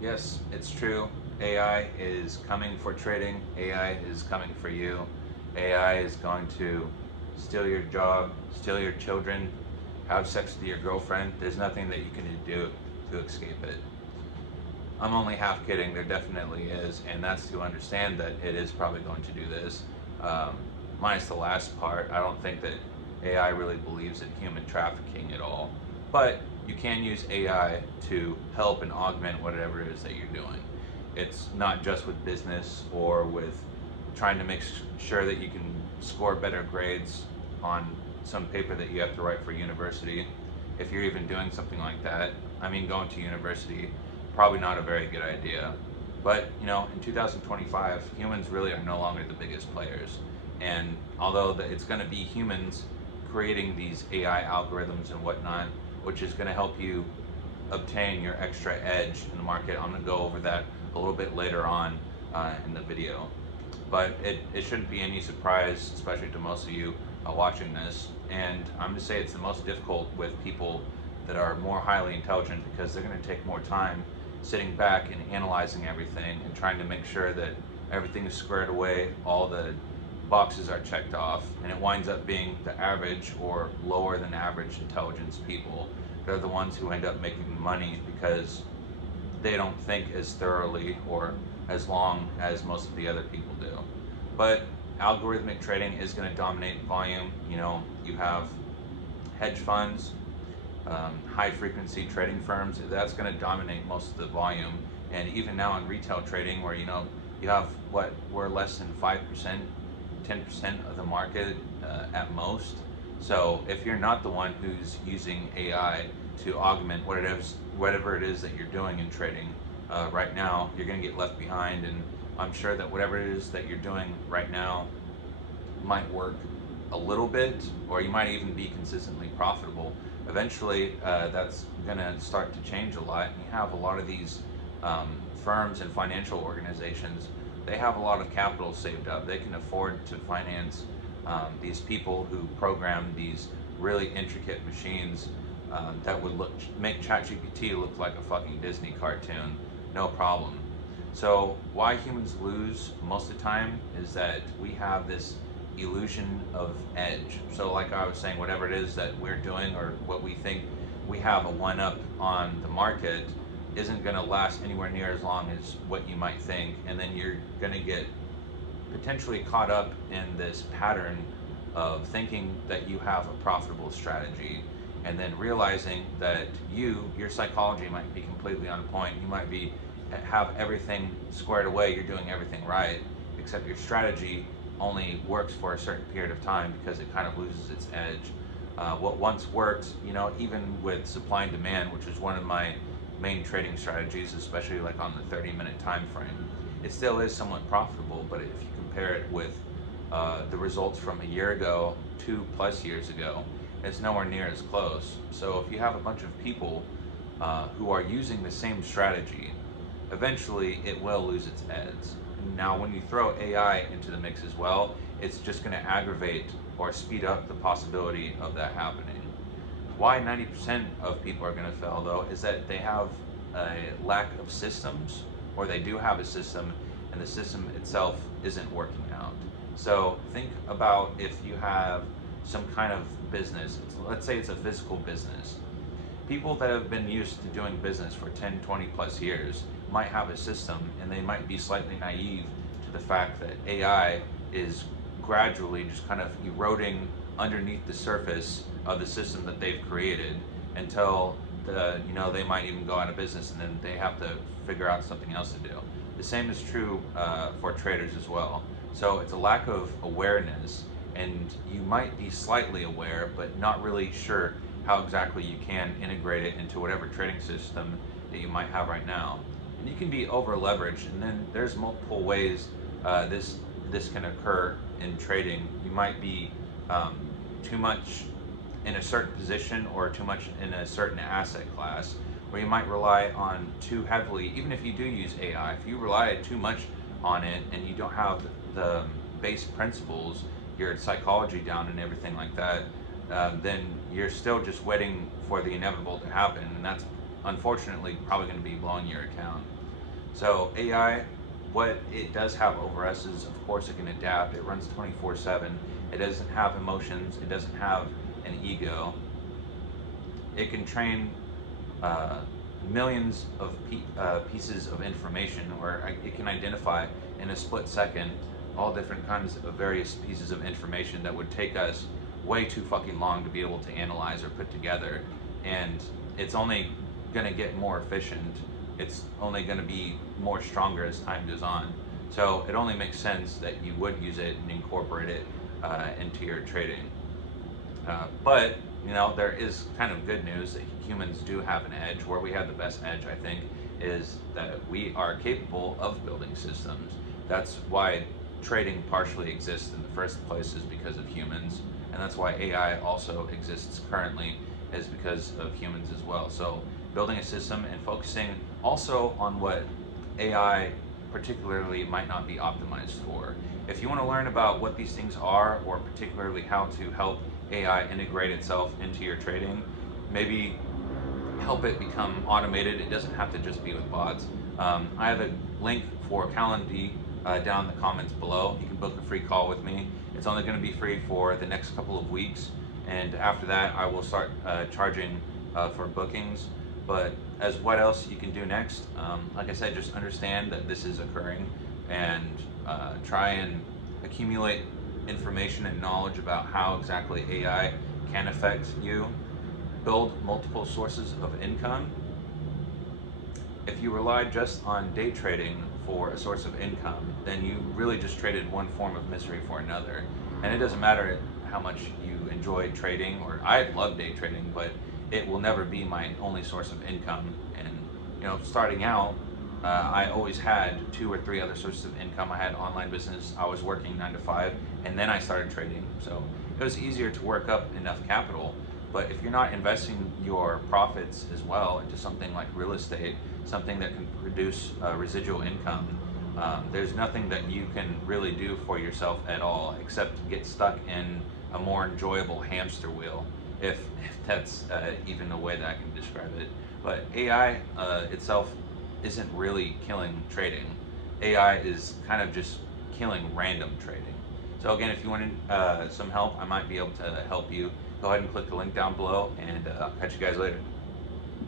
Yes, it's true. AI is coming for trading. AI is coming for you. AI is going to steal your job, steal your children, have sex with your girlfriend. There's nothing that you can do to escape it. I'm only half kidding. There definitely is, and that's to understand that it is probably going to do this. Um, Minus the last part, I don't think that AI really believes in human trafficking at all. But you can use AI to help and augment whatever it is that you're doing. It's not just with business or with trying to make sure that you can score better grades on some paper that you have to write for university. If you're even doing something like that, I mean, going to university, probably not a very good idea. But, in 2025, humans really are no longer the biggest players. And although it's going to be humans creating these AI algorithms and whatnot, which is going to help you obtain your extra edge in the market. I'm going to go over that a little bit later on in the video. But it shouldn't be any surprise, especially to most of you watching this. And I'm going to say it's the most difficult with people that are more highly intelligent because they're going to take more time sitting back and analyzing everything and trying to make sure that everything is squared away, all the boxes are checked off, and it winds up being the average or lower than average intelligence people. They're the ones who end up making money because they don't think as thoroughly or as long as most of the other people do. But algorithmic trading is going to dominate volume. You have hedge funds, high frequency trading firms. That's going to dominate most of the volume. And even now in retail trading, where you have what we're less than 5%, 10% of the market at most. So if you're not the one who's using AI to augment whatever it is that you're doing in trading right now, you're going to get left behind. And I'm sure that whatever it is that you're doing right now might work a little bit, or you might even be consistently profitable. Eventually, that's going to start to change a lot. You have a lot of these firms and financial organizations. They have a lot of capital saved up. They can afford to finance these people who program these really intricate machines that would make ChatGPT look like a fucking Disney cartoon, no problem. So why humans lose most of the time is that we have this illusion of edge. So like I was saying, whatever it is that we're doing or what we think we have a one up on the market isn't going to last anywhere near as long as what you might think, and then you're going to get potentially caught up in this pattern of thinking that you have a profitable strategy and then realizing that your psychology might be completely on point. You might have everything squared away, you're doing everything right, except your strategy only works for a certain period of time because it kind of loses its edge. What once worked, even with supply and demand, which is one of my main trading strategies, especially like on the 30-minute time frame, it still is somewhat profitable. But if you compare it with the results from a year ago, 2+ years ago, it's nowhere near as close. So if you have a bunch of people who are using the same strategy, eventually it will lose its edge. Now, when you throw AI into the mix as well, it's just going to aggravate or speed up the possibility of that happening. Why 90% of people are going to fail, though, is that they have a lack of systems, or they do have a system, and the system itself isn't working out. So think about if you have some kind of business, let's say it's a physical business. People that have been used to doing business for 10, 20+ years might have a system, and they might be slightly naive to the fact that AI is gradually just kind of eroding underneath the surface of the system that they've created until they might even go out of business, and then they have to figure out something else to do. The same is true for traders as well. So it's a lack of awareness, and you might be slightly aware but not really sure how exactly you can integrate it into whatever trading system that you might have right now. And you can be over leveraged, and then there's multiple ways this can occur in trading. You might be too much in a certain position or too much in a certain asset class, or you might rely on too heavily. Even if you do use AI, if you rely too much on it and you don't have the base principles, your psychology down and everything like that, then you're still just waiting for the inevitable to happen, and that's unfortunately probably going to be blowing your account. So AI, what it does have over us is, of course, it can adapt. It runs 24/7. It doesn't have emotions. It doesn't have an ego. It can train uh, millions of pieces of information, or it can identify in a split second all different kinds of various pieces of information that would take us way too fucking long to be able to analyze or put together. And it's only going to get more efficient. It's only going to be more stronger as time goes on. So it only makes sense that you would use it and incorporate it into your trading. But there is kind of good news that humans do have an edge. Where we have the best edge, I think, is that we are capable of building systems. That's why trading partially exists in the first place, is because of humans, and that's why AI also exists currently, is because of humans as well. So building a system and focusing also on what AI particularly might not be optimized for. If you want to learn about what these things are, or particularly how to help AI integrate itself into your trading, maybe help it become automated. It doesn't have to just be with bots. I have a link for Calendly down in the comments below. You can book a free call with me. It's only going to be free for the next couple of weeks, and after that I will start charging for bookings. But as what else you can do next, like I said, just understand that this is occurring, and try and accumulate information and knowledge about how exactly AI can affect you. Build multiple sources of income. If you rely just on day trading for a source of income, then you really just traded one form of misery for another. And it doesn't matter how much you enjoy trading, or I love day trading, but it will never be my only source of income. And starting out, I always had 2 or 3 other sources of income. I had online business. I was working 9 to 5, and then I started trading. So it was easier to work up enough capital. But if you're not investing your profits as well into something like real estate, something that can produce residual income, there's nothing that you can really do for yourself at all, except get stuck in a more enjoyable hamster wheel, if that's even a way that I can describe it. But AI itself isn't really killing trading. AI is kind of just killing random trading. So again, if you wanted some help, I might be able to help you. Go ahead and click the link down below, and I'll catch you guys later.